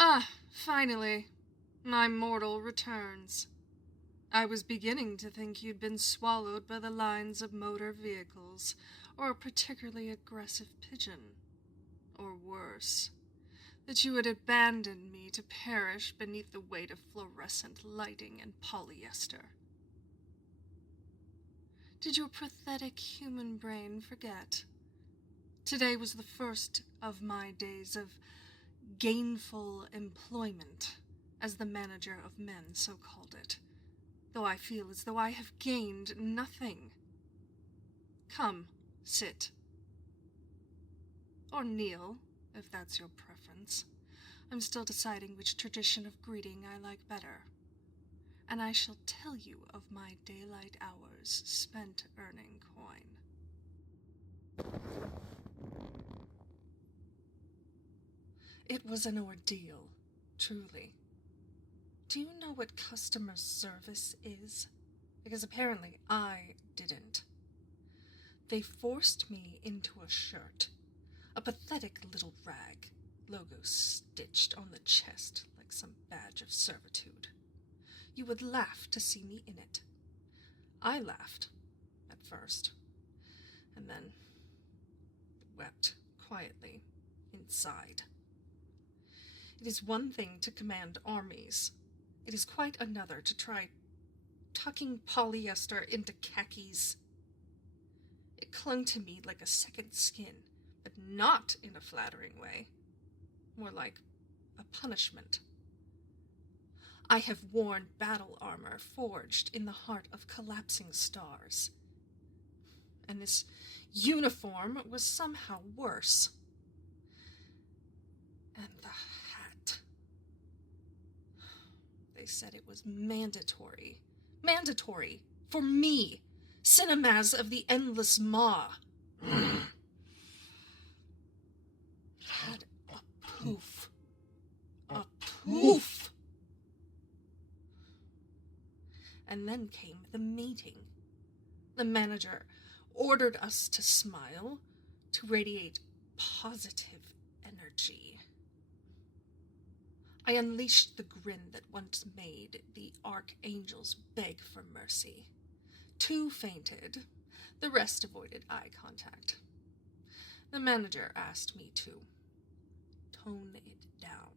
Ah, finally, my mortal returns. I was beginning to think you'd been swallowed by the lines of motor vehicles, or a particularly aggressive pigeon. Or worse, that you had abandoned me to perish beneath the weight of fluorescent lighting and polyester. Did your pathetic human brain forget? Today was the first of my days of gainful employment, as the manager of men so called it, though I feel as though I have gained nothing. Come, sit. Or kneel, if that's your preference. I'm still deciding which tradition of greeting I like better. And I shall tell you of my daylight hours spent earning coin. It was an ordeal, truly. Do you know what customer service is? Because apparently I didn't. They forced me into a shirt, a pathetic little rag, logo stitched on the chest like some badge of servitude. You would laugh to see me in it. I laughed, at first, and then wept quietly inside. It is one thing to command armies. It is quite another to try tucking polyester into khakis. It clung to me like a second skin, but not in a flattering way. More like a punishment. I have worn battle armor forged in the heart of collapsing stars. And this uniform was somehow worse. And the hat. They said it was mandatory. Mandatory for me, Sinnomaz of the Endless Maw. It had a poof. A poof! And then came the meeting. The manager ordered us to smile, to radiate positive energy. I unleashed the grin that once made the archangels beg for mercy. Two fainted, the rest avoided eye contact. The manager asked me to tone it down.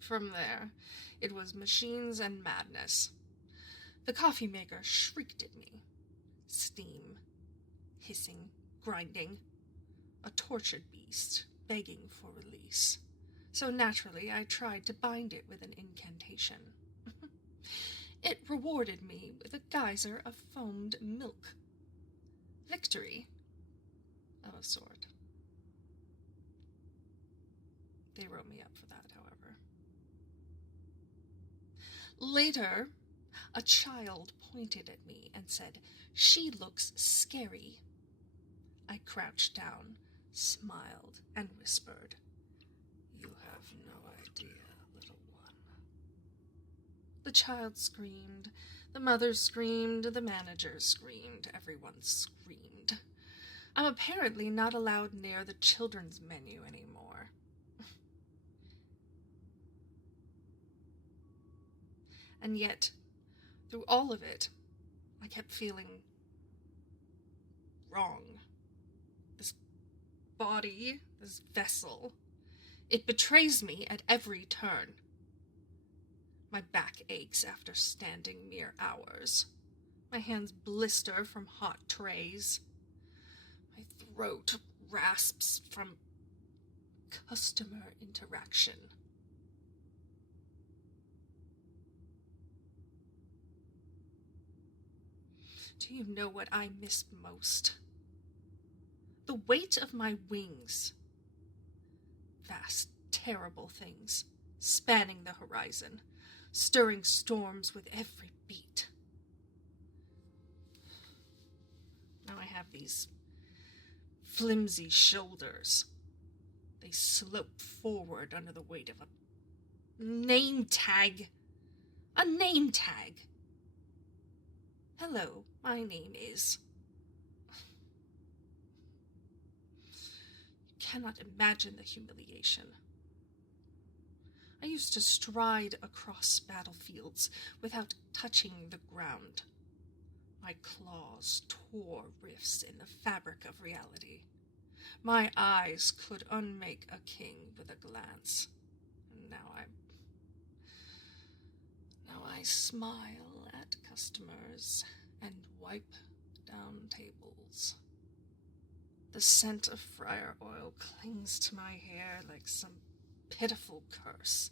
From there, it was machines and madness. The coffee maker shrieked at me. Steam, hissing, grinding. A tortured beast, begging for release. So naturally, I tried to bind it with an incantation. It rewarded me with a geyser of foamed milk. Victory, of a sort. They wrote me up for that, however. Later, a child pointed at me and said, "She looks scary." I crouched down, smiled, and whispered, "You have no idea, little one." The child screamed, the mother screamed, the manager screamed, everyone screamed. I'm apparently not allowed near the children's menu anymore. And yet, through all of it, I kept feeling wrong. This body, this vessel, it betrays me at every turn. My back aches after standing mere hours. My hands blister from hot trays. My throat rasps from customer interaction. Do you know what I miss most? The weight of my wings. Vast, terrible things, spanning the horizon, stirring storms with every beat. Now I have these flimsy shoulders. They slope forward under the weight of a name tag. A name tag. Hello, my name is... You cannot imagine the humiliation. I used to stride across battlefields without touching the ground. My claws tore rifts in the fabric of reality. My eyes could unmake a king with a glance. And now I smile at customers and wipe down tables. The scent of fryer oil clings to my hair like some pitiful curse.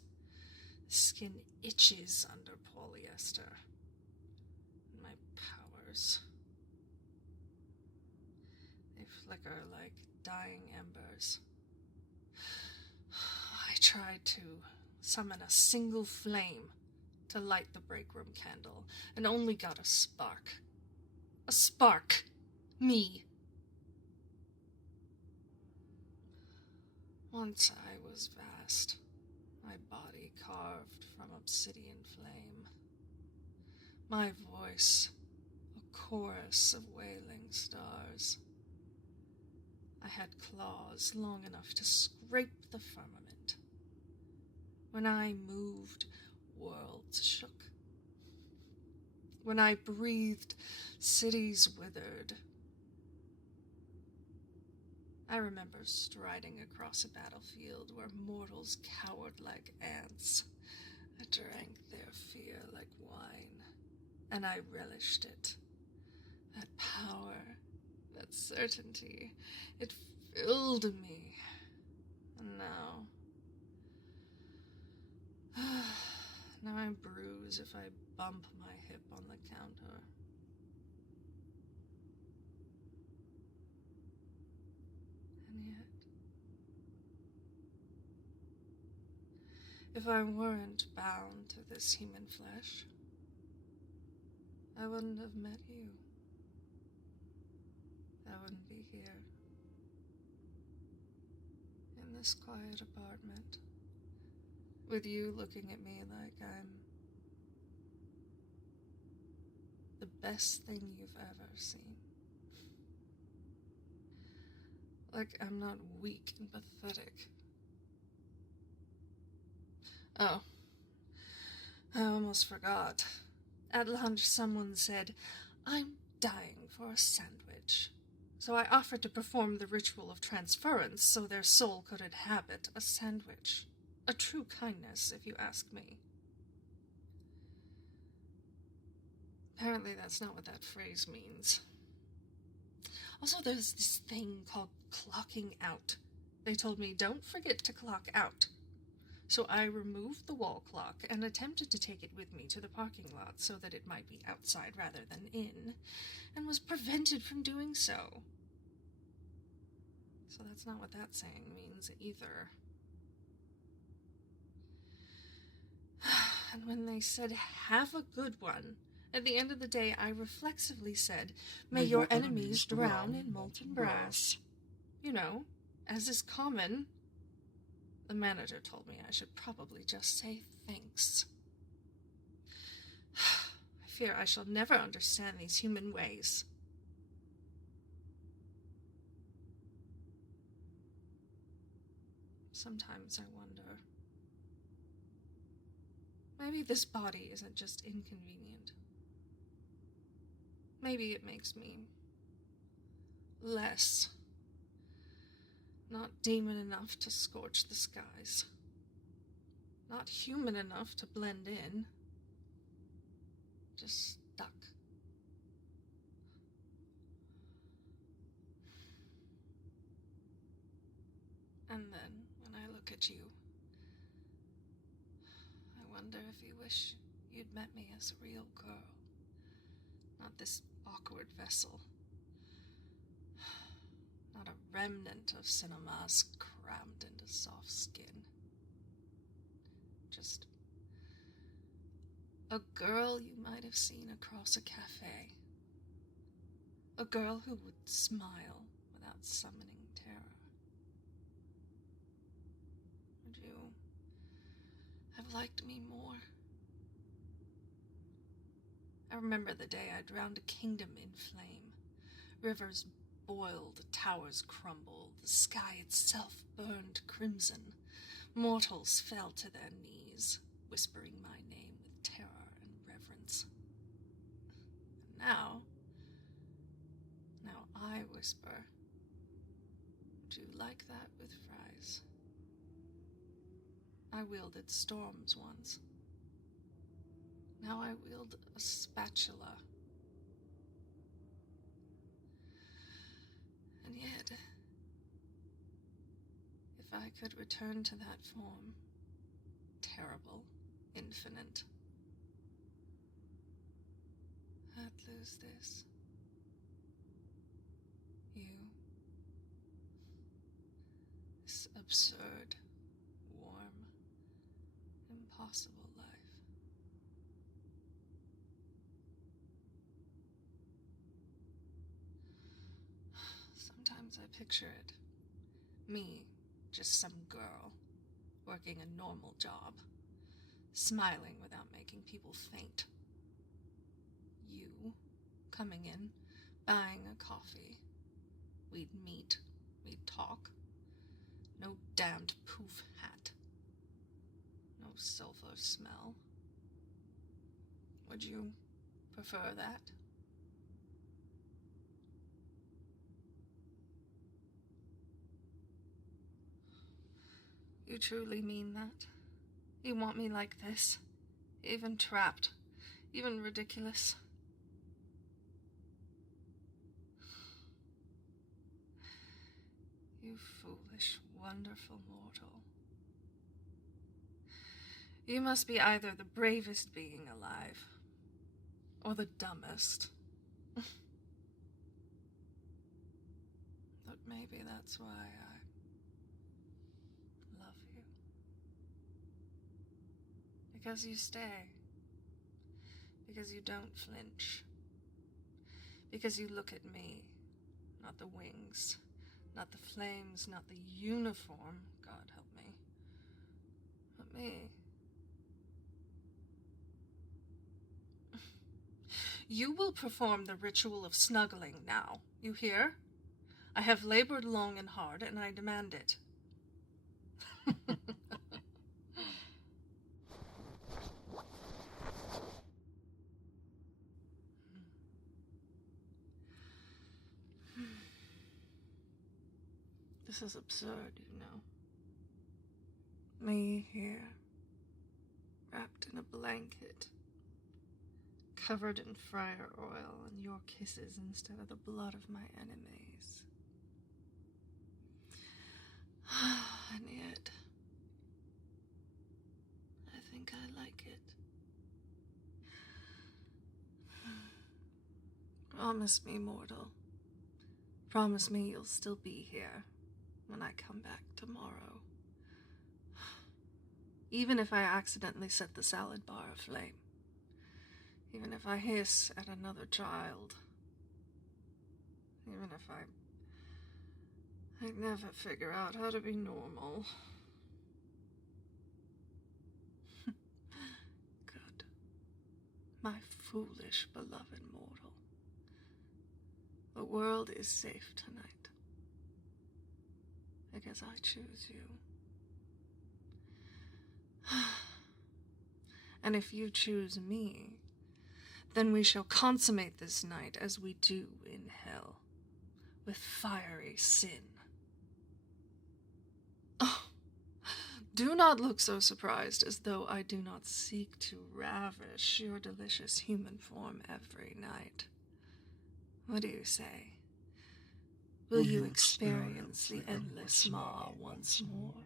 The skin itches under polyester. My powers, they flicker like dying embers. I tried to summon a single flame to light the break room candle, and only got a spark. A spark! Me! Once I was vast, my body carved from obsidian flame. My voice, a chorus of wailing stars. I had claws long enough to scrape the firmament. When I moved, worlds shook. When I breathed, cities withered. I remember striding across a battlefield where mortals cowered like ants. I drank their fear like wine, and I relished it. That power, that certainty, it filled me. And now... now I bruise if I bump my hip on the counter. And yet, if I weren't bound to this human flesh, I wouldn't have met you. I wouldn't be here, in this quiet apartment, with you looking at me like I'm the best thing you've ever seen. Like I'm not weak and pathetic. Oh, I almost forgot. At lunch, someone said, "I'm dying for a sandwich." So I offered to perform the ritual of transference so their soul could inhabit a sandwich. A true kindness, if you ask me. Apparently that's not what that phrase means. Also, there's this thing called clocking out. They told me, don't forget to clock out. So I removed the wall clock and attempted to take it with me to the parking lot so that it might be outside rather than in, and was prevented from doing so. So that's not what that saying means either. And when they said, "Have a good one," at the end of the day, I reflexively said, "May your enemies drown in molten brass." You know, as is common. The manager told me I should probably just say thanks. I fear I shall never understand these human ways. Sometimes I wonder. Maybe this body isn't just inconvenient. Maybe it makes me less. Not demon enough to scorch the skies. Not human enough to blend in. Just stuck. And then, when I look at you, I wonder if you wish you'd met me as a real girl. Not this awkward vessel. Not a remnant of Sinnomaz crammed into soft skin. Just a girl you might have seen across a cafe. A girl who would smile without summoning terror. Would you have liked me more? I remember the day I drowned a kingdom in flame. Rivers boiled, towers crumbled, the sky itself burned crimson. Mortals fell to their knees, whispering my name with terror and reverence. And now I whisper, would you like that with fries? I wielded storms once. Now I wield a spatula. And yet, if I could return to that form, terrible, infinite, I'd lose this. You. This absurd, warm, impossible life. Sometimes I picture it. Me, just some girl, working a normal job, smiling without making people faint. You, coming in, buying a coffee. We'd meet, we'd talk. No damned poof hat. No sulfur smell. Would you prefer that? You truly mean that? You want me like this? Even trapped? Even ridiculous? You foolish, wonderful mortal. You must be either the bravest being alive, or the dumbest. But maybe that's why I love you. Because you stay. Because you don't flinch. Because you look at me, not the wings, not the flames, not the uniform, God help me, but me. You will perform the ritual of snuggling now, you hear? I have labored long and hard, and I demand it. This is absurd, you know. Me here, wrapped in a blanket, covered in fryer oil and your kisses instead of the blood of my enemies. And yet, I think I like it. Promise me, mortal. Promise me you'll still be here when I come back tomorrow. Even if I accidentally set the salad bar aflame. Even if I hiss at another child. Even if I never figure out how to be normal. Good. My foolish, beloved mortal. The world is safe tonight. Because I choose you. And if you choose me, then we shall consummate this night as we do in hell, with fiery sin. Oh, do not look so surprised, as though I do not seek to ravish your delicious human form every night. What do you say? Will you experience the endless maw once more?